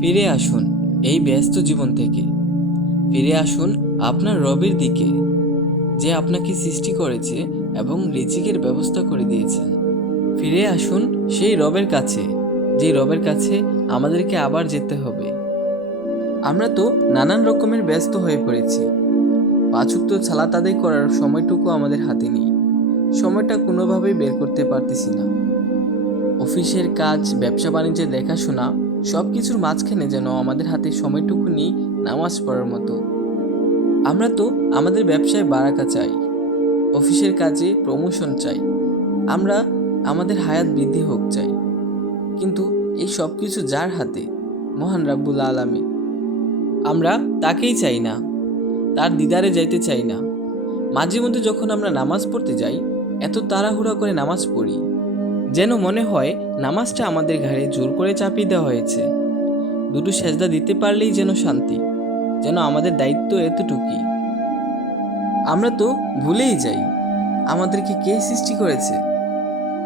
ফিরে আসুন এই ব্যস্ত জীবন থেকে। ফিরে আসুন আপনার রবের দিকে, যে আপনাকে সৃষ্টি করেছে এবং রিজিকের ব্যবস্থা করে দিয়েছেন। ফিরে আসুন সেই রবের কাছে, যে রবের কাছে আমাদেরকে আবার যেতে হবে। আমরা তো নানান রকমের ব্যস্ত হয়ে পড়েছি। 5 ওয়াক্ত সালাত আদায় করার সময়টুকু আমাদের হাতে নেই। সময়টা কোনোভাবেই বের করতে পারতেছি না। অফিসের কাজ, ব্যবসা বাণিজ্যের দেখাশোনা, সব কিছুর মাঝখানে যেন আমাদের হাতে সময়টুকু নেই নামাজ পড়ার মতো। আমরা তো আমাদের ব্যবসায় বারাকা চাই, অফিসের কাজে প্রমোশন চাই, আমরা আমাদের হায়াত বৃদ্ধি হোক চাই, কিন্তু এই সব কিছু যার হাতে? মহান রাব্বুল আলামিন। আমরা তাকেই চাই না, তার দিদারে যাইতে চাই না। মাঝে মধ্যে যখন আমরা নামাজ পড়তে যাই, এত তাড়াহুড়া করে নামাজ পড়ি যেন মনে হয় নামাজটা আমাদের ঘাড়ে জোর করে চাপিয়ে দেওয়া হয়েছে। দুটো সেজদা দিতে পারলেই যেন শান্তি, যেন আমাদের দায়িত্ব এতটুকুই। আমরা তো ভুলেই যাই আমাদেরকে কে সৃষ্টি করেছে,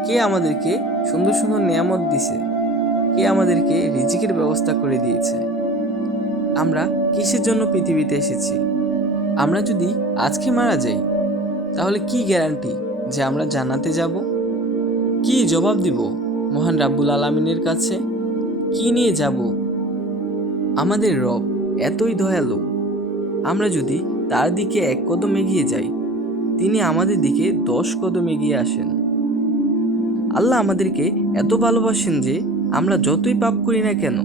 কে আমাদেরকে সুন্দর সুন্দর নিয়ামত দিছে, কে আমাদেরকে রিজিকের ব্যবস্থা করে দিয়েছে। আমরা কিসের জন্য পৃথিবীতে এসেছি? আমরা যদি আজকে মারা যাই, তাহলে কি গ্যারান্টি যে আমরা জান্নাতে যাব? কি জবাব দিব মহান রাব্বুল আলামিনের কাছে? কি নিয়ে যাব? আমাদের রব এতই দয়ালু, আমরা যদি তার দিকে 1 কদম এগিয়ে যাই, তিনি আমাদের দিকে 10 কদম এগিয়ে আসেন। আল্লাহ আমাদেরকে এত ভালোবাসেন যে আমরা যতই পাপ করি না কেন,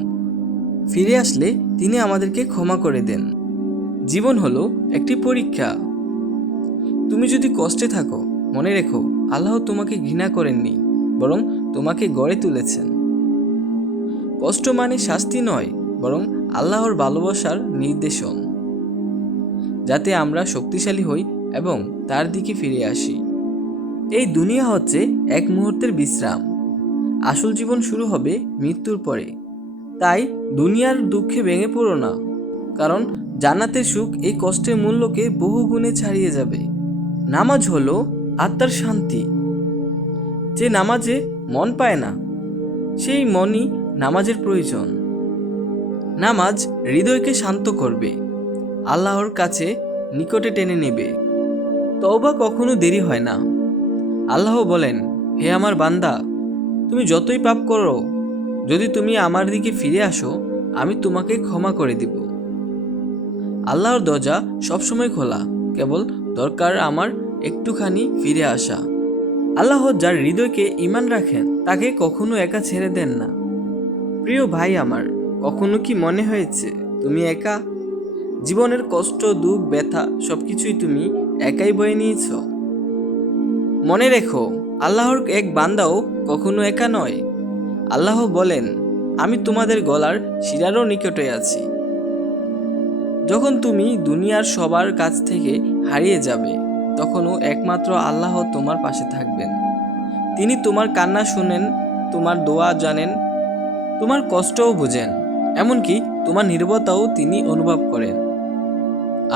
ফিরে আসলে তিনি আমাদেরকে ক্ষমা করে দেন। জীবন হলো একটি পরীক্ষা। তুমি যদি কষ্টে থাকো, মনে রেখো আল্লাহ তোমাকে ঘৃণা করেননি, বরং তোমাকে গড়ে তুলেছেন। কষ্ট মানে শাস্তি নয়, বরং আল্লাহর ভালোবাসার নির্দেশন, যাতে আমরা শক্তিশালী হই এবং তার দিকে ফিরে আসি। এই দুনিয়া হচ্ছে এক মুহূর্তের বিশ্রাম, আসল জীবন শুরু হবে মৃত্যুর পরে। তাই দুনিয়ার দুঃখে ভেঙে পড়ো না, কারণ জান্নাতের সুখ এই কষ্টের মূল্যকে বহু গুণে ছাড়িয়ে যাবে। নামাজ হলো আত্মার শান্তি। যে নামাজে মন পায় না, সেই মনই নামাজের প্রয়োজন। নামাজ হৃদয়কে শান্ত করবে, আল্লাহর কাছে নিকটে টেনে নেবে। তওবা কখনো দেরি হয় না। আল্লাহ বলেন, হে আমার বান্দা, তুমি যতই পাপ করো, যদি তুমি আমার দিকে ফিরে আসো, আমি তোমাকে ক্ষমা করে দিব। আল্লাহর দরজা সবসময় খোলা, কেবল দরকার আমার একটুখানি ফিরে আসা। আল্লাহ যার হৃদয়কে ঈমান রাখেন, তাকে কখনো একা ছেড়ে দেন না। প্রিয় ভাই আমার, কখনো কি মনে হয়েছে তুমি একা? জীবনের কষ্ট, দুঃখ, ব্যথা সবকিছুই তুমি একাই বয়ে নিয়েছ? মনে রেখো, আল্লাহর এক বান্দাও কখনো একা নয়। আল্লাহ বলেন, আমি তোমাদের গলার শিরারও নিকটে আছি। যখন তুমি দুনিয়ার সবার কাছ থেকে হারিয়ে যাবে, তখনও একমাত্র আল্লাহ তোমার পাশে থাকবেন। তিনি তোমার কান্না শুনেন, তোমার দোয়া জানেন, তোমার কষ্টও বুঝেন, এমনকি তোমার নীরবতাও তিনি অনুভব করেন।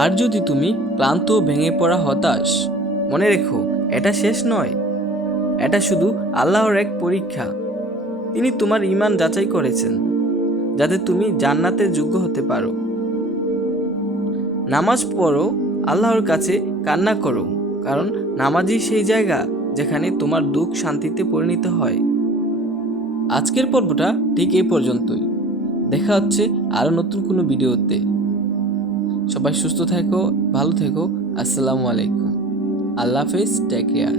আর যদি তুমি ক্লান্ত, ভেঙে পড়া, হতাশ, মনে রেখো এটা শেষ নয়, এটা শুধু আল্লাহর এক পরীক্ষা। তিনি তোমার ঈমান যাচাই করেছেন, যাতে তুমি জান্নাতের যোগ্য হতে পারো। নামাজ পড়ো, আল্লাহর কাছে কান্না করো, কারণ নামাজই সেই জায়গা যেখানে তোমার দুঃখ শান্তিতে পরিণত হয়। আজকের পর্বটা ঠিক এই পর্যন্তই। দেখা হচ্ছে আরও নতুন কোনো ভিডিওতে। সবাই সুস্থ থেকো, ভালো থেকো। আসসালামু আলাইকুম। আল্লাহ হাফেজ, টেক কেয়ার।